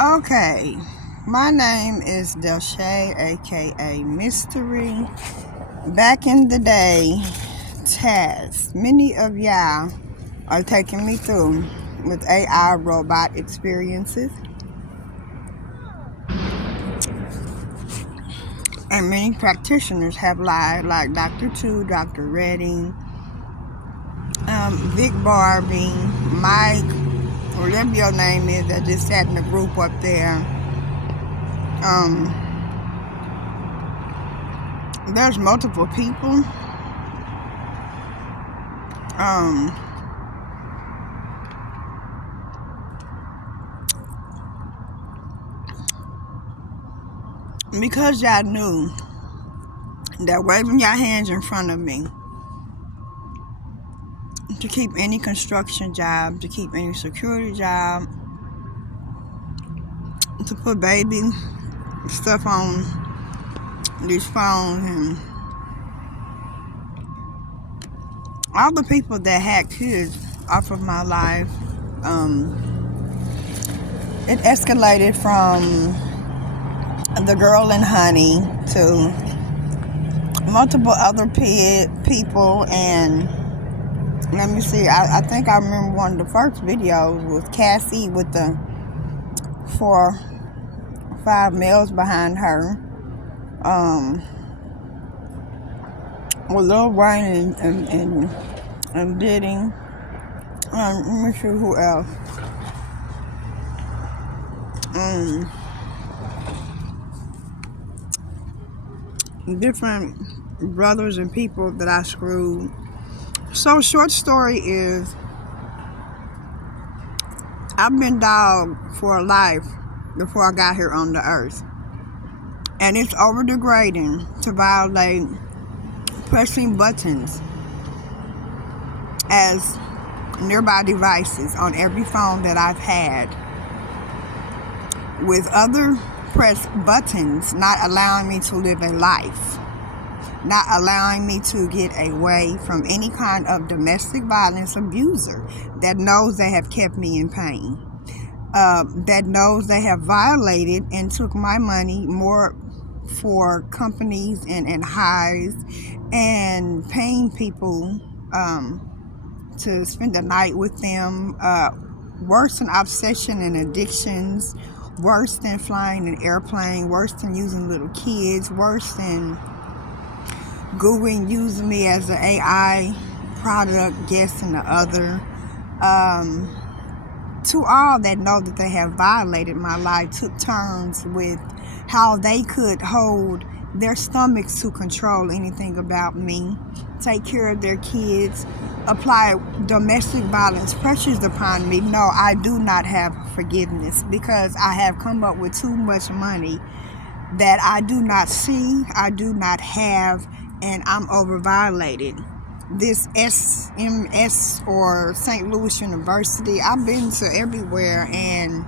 Okay, my name is Delshay, aka Mystery. Back in the day, Taz, many of y'all are taking me through with AI robot experiences. And many practitioners have lied, like Dr. Tu, Dr. Redding, Vic Barbie, Mike, whatever your name is, that just sat in the group up there. There's multiple people. Because y'all knew that waving your hands in front of me to keep any construction job, to keep any security job, to put baby stuff on these phones, and all the people that had kids off of my life, it escalated from the girl in Honey to multiple other people. And let me see, I think I remember one of the first videos was Cassie with the 4 or 5 males behind her, with Lil Wayne and Diddy. Let me see who else. Different brothers and people that I screwed. So short story is, I've been dogged for a life before I got here on the earth. And it's over degrading to violate pressing buttons as nearby devices on every phone that I've had, with other press buttons not allowing me to live a life, not allowing me to get away from any kind of domestic violence abuser that knows they have kept me in pain, that knows they have violated and took my money more for companies and highs, and paying people to spend the night with them, worse than obsession and addictions, worse than flying an airplane, worse than using little kids, worse than Googling using me as an AI product, guest and the other. To all that know that they have violated my life, took turns with how they could hold their stomachs to control anything about me, take care of their kids, apply domestic violence pressures upon me. No, I do not have forgiveness, because I have come up with too much money that I do not see, I do not have, and I'm over violated. This SMS or St. Louis University, I've been to everywhere, and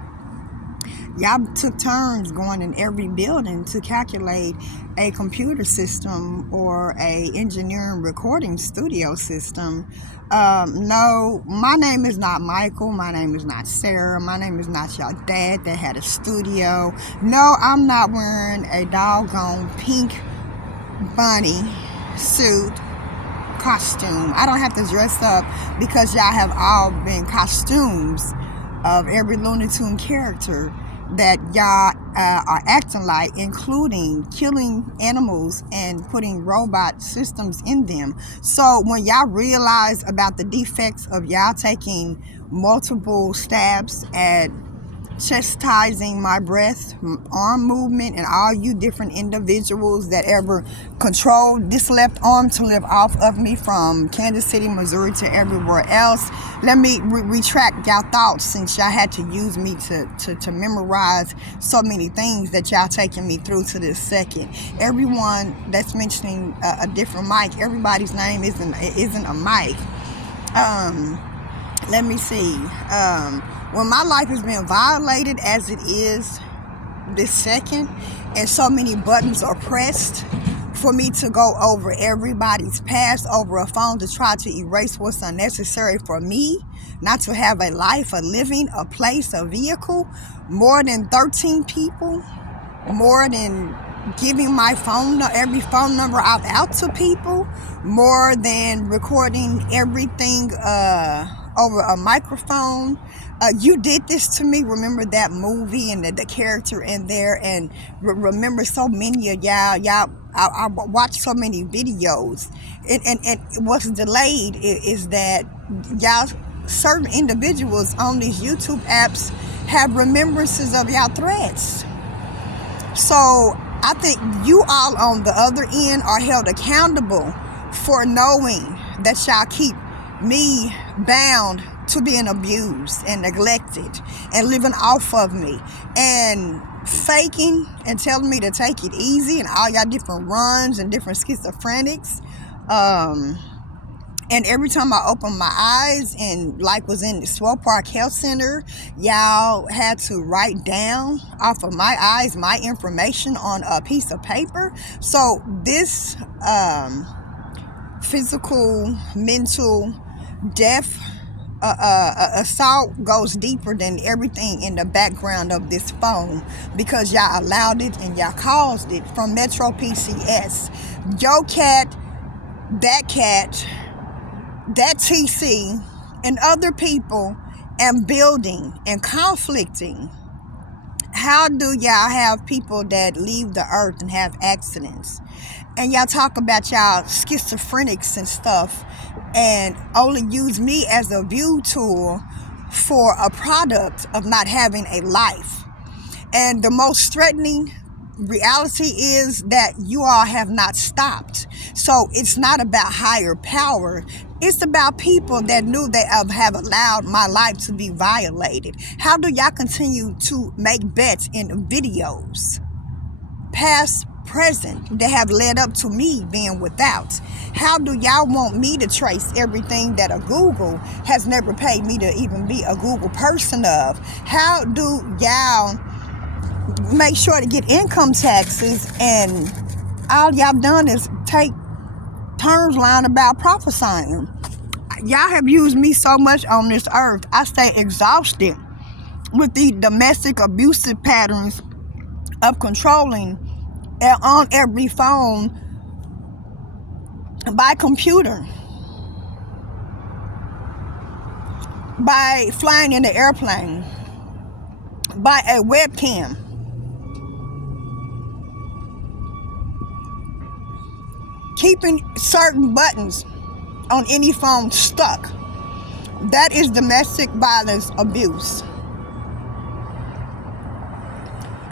y'all took turns going in every building to calculate a computer system or a engineering recording studio system. No, my name is not Michael. My name is not Sarah. My name is not your dad that had a studio. No, I'm not wearing a doggone pink bunny suit costume. I don't have to dress up, because y'all have all been costumes of every Looney Tune character that y'all are acting like, including killing animals and putting robot systems in them. So when y'all realize about the defects of y'all taking multiple stabs at chastising my breath, arm movement, and all you different individuals that ever controlled this left arm to live off of me, from Kansas City, Missouri to everywhere else, let me retract y'all thoughts, since y'all had to use me to memorize so many things that y'all taking me through to this second. Everyone that's mentioning a different mic, everybody's name isn't a mic. Let me see. When my life has been violated as it is this second, and so many buttons are pressed for me to go over everybody's past over a phone to try to erase what's unnecessary for me, not to have a life, a living, a place, a vehicle, more than 13 people, more than giving my every phone number out to people, more than recording everything over a microphone. You did this to me. Remember that movie and the character in there, and remember so many of y'all. I watched so many videos, and what's delayed is that y'all, certain individuals on these YouTube apps have remembrances of y'all threats. So I think you all on the other end are held accountable for knowing that y'all keep me bound to being abused and neglected and living off of me and faking and telling me to take it easy and all y'all different runs and different schizophrenics. And every time I opened my eyes and like was in the Swell Park Health Center, y'all had to write down off of my eyes my information on a piece of paper. So this physical, mental, death assault goes deeper than everything in the background of this phone, because y'all allowed it and y'all caused it. From Metro PCS, your cat, that TC, and other people, and building and conflicting. How do y'all have people that leave the earth and have accidents? And y'all talk about y'all schizophrenics and stuff, and only use me as a view tool for a product of not having a life. And the most threatening reality is that you all have not stopped. So it's not about higher power. It's about people that knew they have allowed my life to be violated. How do y'all continue to make bets in videos, past, present, that have led up to me being without? How do y'all want me to trace everything that a Google has never paid me to even be a Google person of? How do y'all make sure to get income taxes, and all y'all done is take turns lying about prophesying? Y'all have used me so much on this earth. I stay exhausted with the domestic abusive patterns of controlling on every phone, by computer, by flying in the airplane, by a webcam. Keeping certain buttons on any phone stuck. That is domestic violence abuse.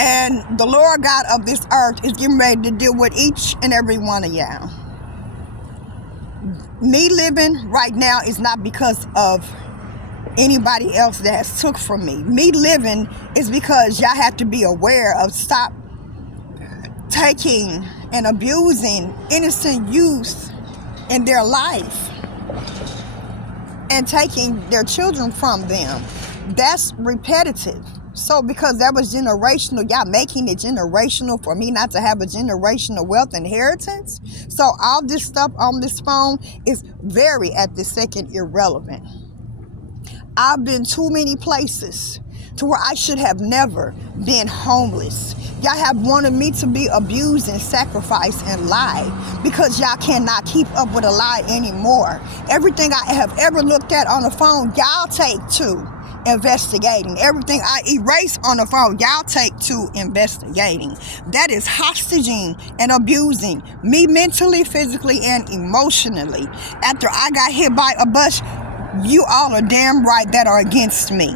And the Lord God of this earth is getting ready to deal with each and every one of y'all. Me living right now is not because of anybody else that has took from me. Me living is because y'all have to be aware of stop taking and abusing innocent youth in their life and taking their children from them. That's repetitive. So because that was generational, y'all making it generational for me not to have a generational wealth inheritance. So all this stuff on this phone is very, at this second, irrelevant. I've been too many places to where I should have never been homeless. Y'all have wanted me to be abused and sacrificed and lie, because y'all cannot keep up with a lie anymore. Everything I have ever looked at on the phone, y'all take to investigating. Everything I erase on the phone, y'all take to investigating. That is hostage and abusing me mentally, physically, and emotionally. After I got hit by a bus, you all are damn right that are against me.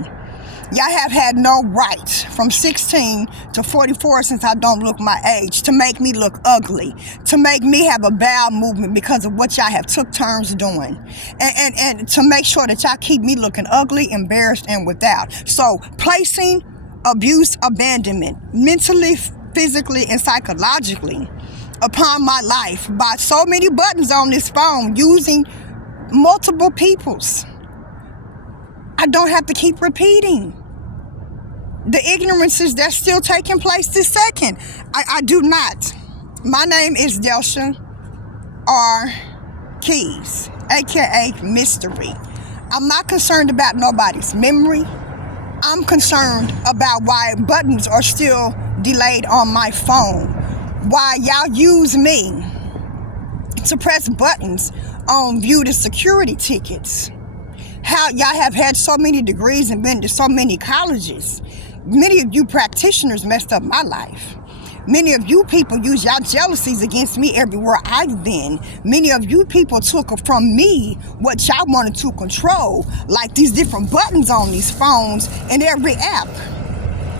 Y'all have had no right from 16 to 44, since I don't look my age, to make me look ugly, to make me have a bowel movement because of what y'all have took turns doing, and to make sure that y'all keep me looking ugly, embarrassed, and without. So placing abuse, abandonment, mentally, physically, and psychologically upon my life by so many buttons on this phone, using multiple people's. I don't have to keep repeating the ignorances that's still taking place this second. I do not. My name is Delcia R. Keys, aka Mystery. I'm not concerned about nobody's memory. I'm concerned about why buttons are still delayed on my phone. Why y'all use me to press buttons on view the security tickets. How y'all have had so many degrees and been to so many colleges. Many of you practitioners messed up my life. Many of you people use y'all jealousies against me everywhere I've been. Many of you people took from me what y'all wanted to control, like these different buttons on these phones and every app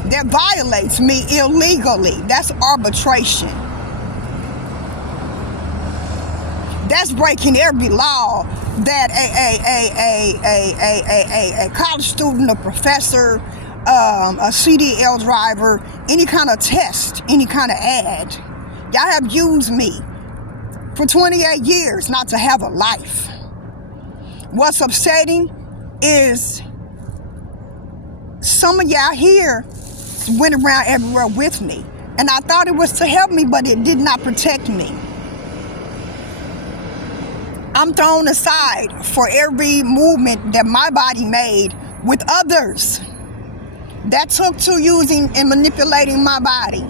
that violates me illegally. That's arbitration. That's breaking every law that a college student, a professor, a CDL driver, any kind of test, any kind of ad. Y'all have used me for 28 years not to have a life. What's upsetting is some of y'all here went around everywhere with me, and I thought it was to help me, but it did not protect me. I'm thrown aside for every movement that my body made with others that took to using and manipulating my body.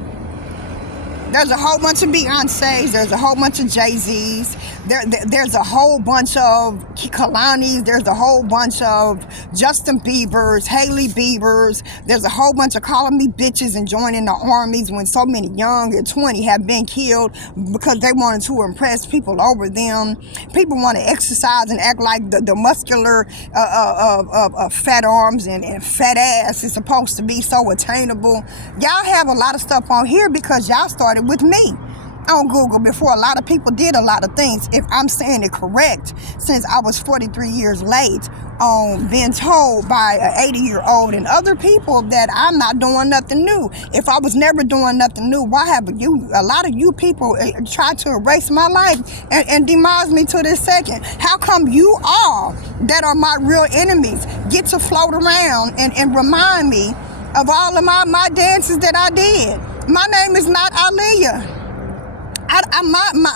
There's a whole bunch of Beyoncés, there's a whole bunch of Jay-Z's, there's a whole bunch of Kalanis, there's a whole bunch of Justin Biebers, Hailey Biebers, there's a whole bunch of calling me bitches and joining the armies when so many young at 20 have been killed because they wanted to impress people over them. People want to exercise and act like the muscular fat arms and fat ass is supposed to be so attainable. Y'all have a lot of stuff on here because y'all started with me on Google before a lot of people did a lot of things. If I'm saying it correct, since I was 43 years late on being told by an 80-year-old and other people that I'm not doing nothing new. If I was never doing nothing new, why have a lot of you people tried to erase my life and demise me to this second? How come you all that are my real enemies get to float around and remind me of all of my dances that I did? My name is not Aaliyah.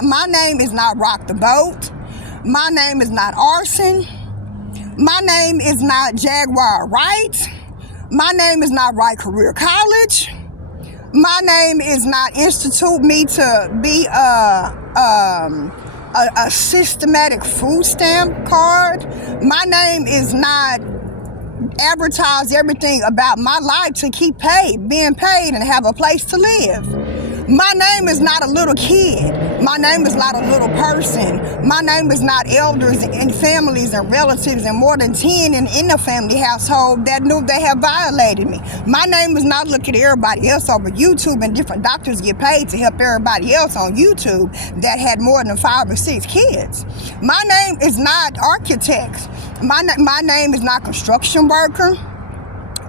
My name is not Rock the Boat. My name is not Arson. My name is not Jaguar Wright. My name is not Wright Career College. My name is not institute me to be a systematic food stamp card. My name is not advertise everything about my life to keep being paid and have a place to live. My name is not a little kid. My name is not a little person. My name is not elders and families and relatives and more than 10 in the family household that knew they have violated me. My name is not look at everybody else over YouTube and different doctors get paid to help everybody else on YouTube that had more than 5 or 6 kids. My name is not architects. My name is not construction worker.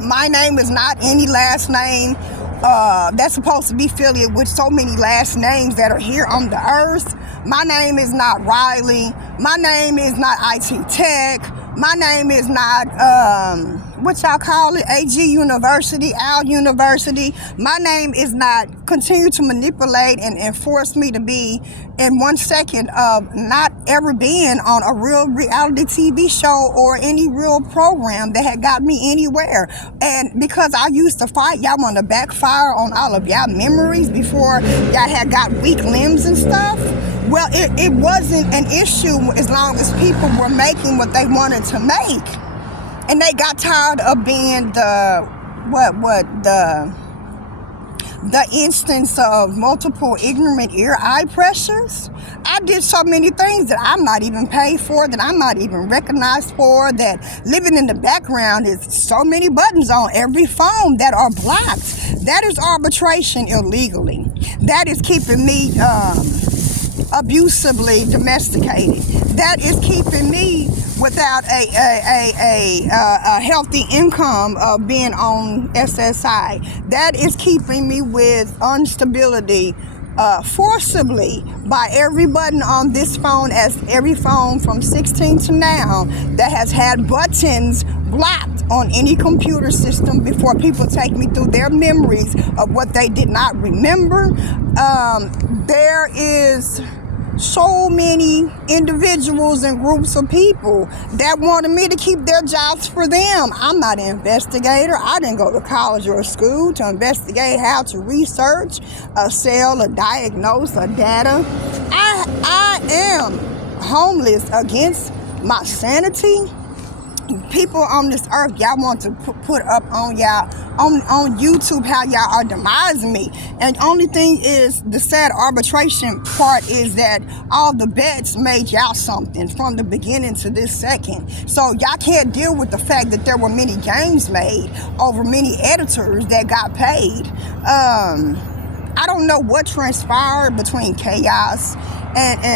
My name is not any last name that's supposed to be affiliated with so many last names that are here on the earth. My name is not Riley. My name is not IT Tech. My name is not, what y'all call it, AG University, Al University. My name is not continue to manipulate and force me to be in 1 second of not ever being on a real reality TV show or any real program that had got me anywhere. And because I used to fight, y'all want to backfire on all of y'all memories before y'all had got weak limbs and stuff. Well, it wasn't an issue as long as people were making what they wanted to make. And they got tired of being the instance of multiple ignorant eye pressures. I did so many things that I'm not even paid for, that I'm not even recognized for, that living in the background is so many buttons on every phone that are blocked. That is arbitration illegally. That is keeping me abusively domesticated. That is keeping me without a healthy income of being on SSI. That is keeping me with instability forcibly by every button on this phone, as every phone from 16 to now that has had buttons blocked on any computer system before people take me through their memories of what they did not remember. There is so many individuals and groups of people that wanted me to keep their jobs for them. I'm not an investigator. I didn't go to college or school to investigate how to research, sell, or diagnose, or data. I am homeless against my sanity. People on this earth, y'all want to put up on y'all on YouTube how y'all are demising me. And only thing is, the sad arbitration part is that all the bets made y'all something from the beginning to this second. So y'all can't deal with the fact that there were many games made over many editors that got paid. I don't know what transpired between Chaos and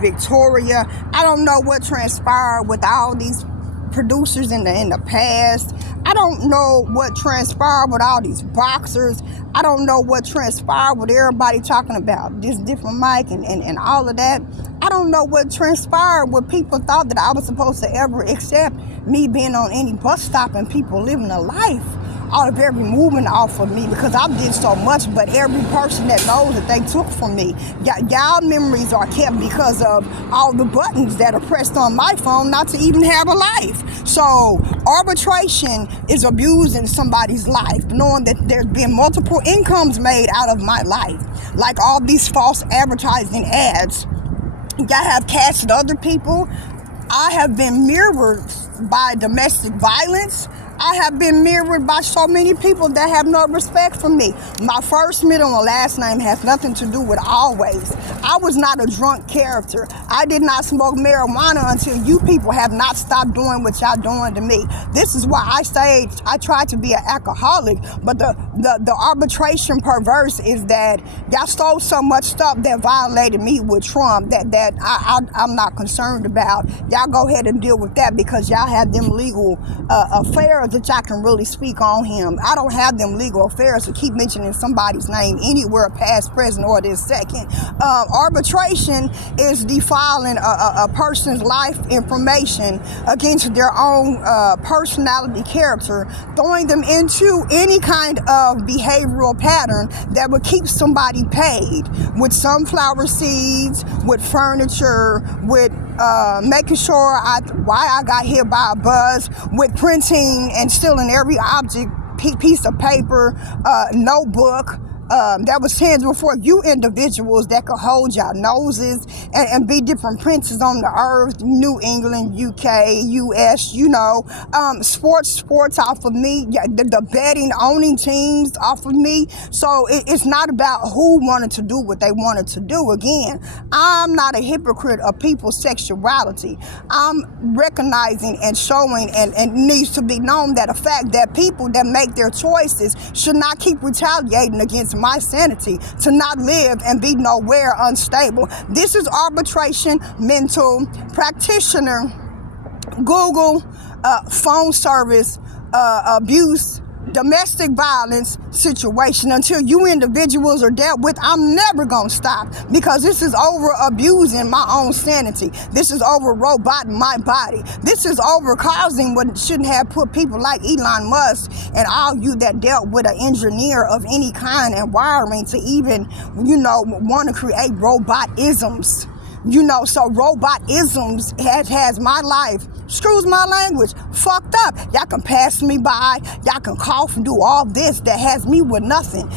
Victoria. I don't know what transpired with all these producers in the past. I don't know what transpired with all these boxers. I don't know what transpired with everybody talking about this different mic and all of that. I don't know what transpired with people thought that I was supposed to ever accept me being on any bus stop and people living a life out of every movement off of me, because I did so much, but every person that knows that they took from me, y'all memories are kept because of all the buttons that are pressed on my phone not to even have a life. So arbitration is abusing somebody's life, knowing that there's been multiple incomes made out of my life, like all these false advertising ads. Y'all have casted other people. I have been mirrored by domestic violence. I have been mirrored by so many people that have no respect for me. My first, middle, and last name has nothing to do with always. I was not a drunk character. I did not smoke marijuana until you people have not stopped doing what y'all doing to me. This is why I tried to be an alcoholic, but the arbitration perverse is that y'all stole so much stuff that violated me with Trump that I'm not concerned about. Y'all go ahead and deal with that, because y'all have them legal affairs that y'all can really speak on him. I don't have them legal affairs to keep mentioning somebody's name anywhere, past, present, or this second. Arbitration is defiling a person's life information against their own personality, character, throwing them into any kind of behavioral pattern that would keep somebody paid, with sunflower seeds, with furniture, with making sure why I got hit by a bus, with printing and stealing every object, piece of paper, notebook, that was tangible for you individuals that could hold y'all noses and be different princes on the earth, New England, UK, US, sports off of me, the betting, owning teams off of me. So it's not about who wanted to do what they wanted to do. Again, I'm not a hypocrite of people's sexuality. I'm recognizing and showing and needs to be known that the fact that people that make their choices should not keep retaliating against my sanity to not live and be nowhere unstable. This is arbitration, mental practitioner, Google, phone service, abuse, domestic violence situation. Until you individuals are dealt with, I'm never gonna stop, because this is over abusing my own sanity. This is over roboting my body. This is over causing what shouldn't have put people like Elon Musk and all you that dealt with an engineer of any kind and wiring to even, want to create robot-isms. So robot-isms has my life, screws my language, fucked up. Y'all can pass me by, y'all can cough and do all this that has me with nothing.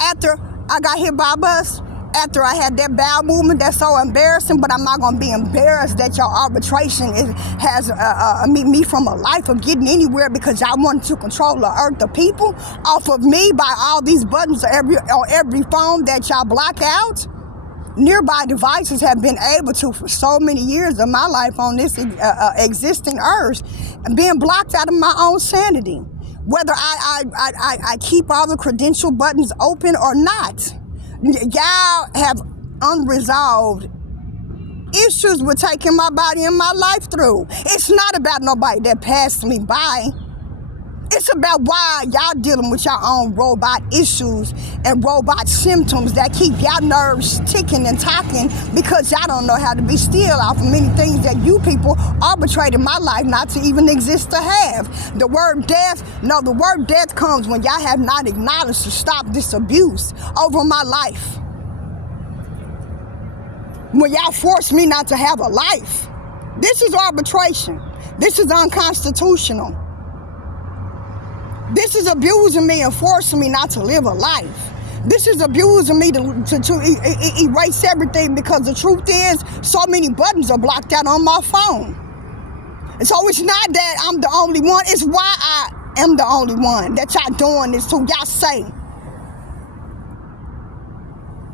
After I got hit by a bus, after I had that bowel movement that's so embarrassing, but I'm not going to be embarrassed that your arbitration has me from a life of getting anywhere, because y'all wanted to control the earth, the people, off of me by all these buttons on every phone that y'all block out. Nearby devices have been able to, for so many years of my life on this existing earth, being blocked out of my own sanity, whether I keep all the credential buttons open or not. Y'all have unresolved issues with taking my body and my life through. It's not about nobody that passed me by. It's about why y'all dealing with your own robot issues and robot symptoms that keep y'all nerves ticking and talking, because y'all don't know how to be still off of many things that you people arbitrated my life not to even exist to have. The word death comes when y'all have not acknowledged to stop this abuse over my life. when y'all force me not to have a life. This is arbitration. This is unconstitutional. This is abusing me and forcing me not to live a life. This is abusing me to erase everything, because the truth is so many buttons are blocked out on my phone. And so it's not that I'm the only one. It's why I am the only one that y'all doing this to. Y'all say,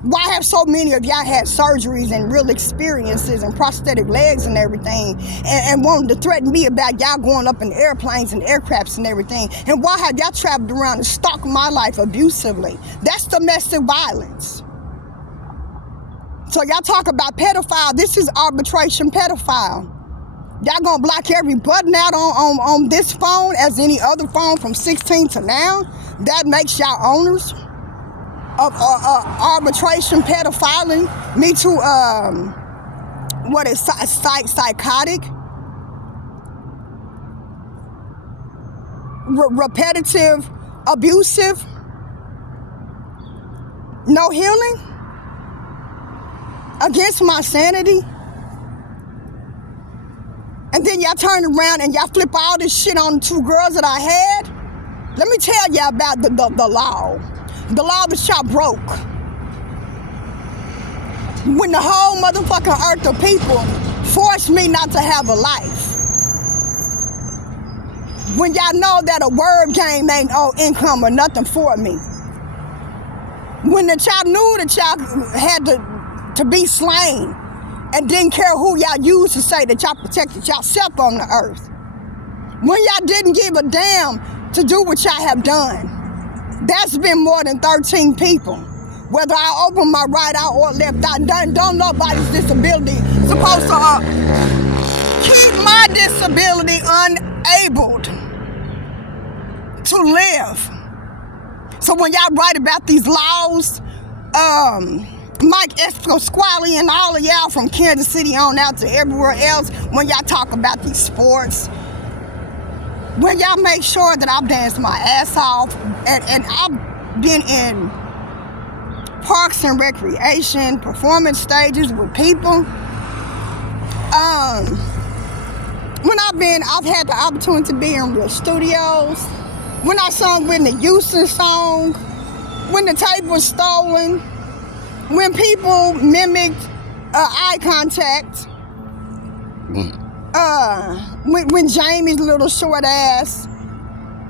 why have so many of y'all had surgeries and real experiences and prosthetic legs and everything, and wanting to threaten me about y'all going up in airplanes and aircrafts and everything? And why have y'all traveled around and stalked my life abusively? That's domestic violence. So y'all talk about pedophile. This is arbitration pedophile. Y'all gonna block every button out on this phone as any other phone from 16 to now? That makes y'all owners of arbitration pedophiling. Me too. What is psychotic, repetitive, abusive, no healing, against my sanity. And then y'all turn around and y'all flip all this shit on the two girls that I had. Let me tell y'all about the law. The law that y'all broke. When the whole motherfucking earth of people forced me not to have a life. When y'all know that a word game ain't no income or nothing for me. When the y'all knew that y'all had to be slain and didn't care who y'all used to say that y'all protected y'allself on the earth. When y'all didn't give a damn to do what y'all have done. That's been more than 13 people. Whether I open my right eye or left eye, don't nobody's disability supposed to keep my disability unabled to live. So when y'all write about these laws, Mike Esposquali and all of y'all from Kansas City on out to everywhere else, when y'all talk about these sports, when y'all make sure that I've danced my ass off, and I've been in parks and recreation, performance stages with people. When I've had the opportunity to be in real studios, when I sung Whitney Houston song, when the tape was stolen, when people mimicked eye contact, when Jamie's little short ass,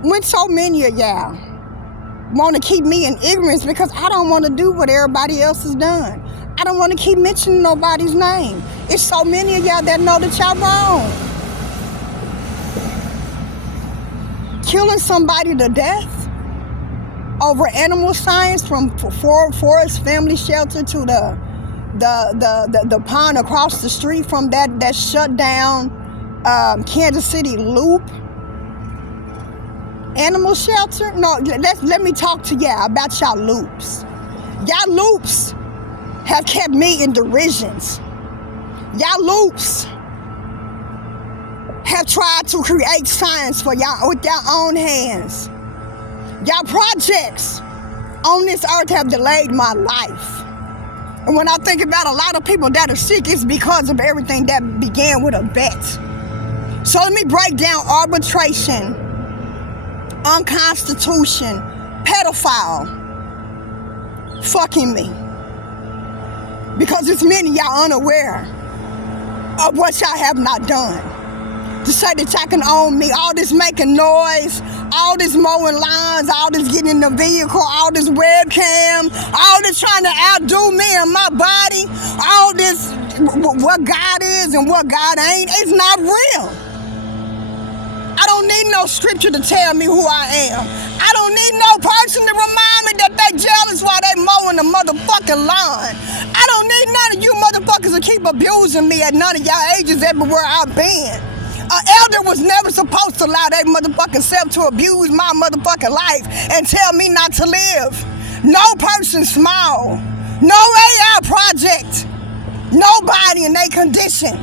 when so many of y'all want to keep me in ignorance because I don't want to do what everybody else has done. I don't want to keep mentioning nobody's name. It's so many of y'all that know that y'all wrong. Killing somebody to death over animal science, from Forest Family Shelter to the pond across the street from that shut down Kansas City Loop animal shelter. No, let me talk to y'all about y'all loops. Y'all loops have kept me in derisions. Y'all loops have tried to create science for y'all with y'all own hands. Y'all projects on this earth have delayed my life. And when I think about a lot of people that are sick, it's because of everything that began with a bet. So let me break down arbitration, unconstitution, pedophile, fucking me. Because it's many y'all unaware of what y'all have not done. To say that y'all can own me, all this making noise, all this mowing lawns, all this getting in the vehicle, all this webcam, all this trying to outdo me and my body, all this what God is and what God ain't, it's not real. I don't need no scripture to tell me who I am. I don't need no person to remind me that they jealous while they mowing the motherfucking lawn. I don't need none of you motherfuckers to keep abusing me at none of y'all ages everywhere I've been. An elder was never supposed to allow their motherfucking self to abuse my motherfucking life and tell me not to live. No person small. No AI project. Nobody in their condition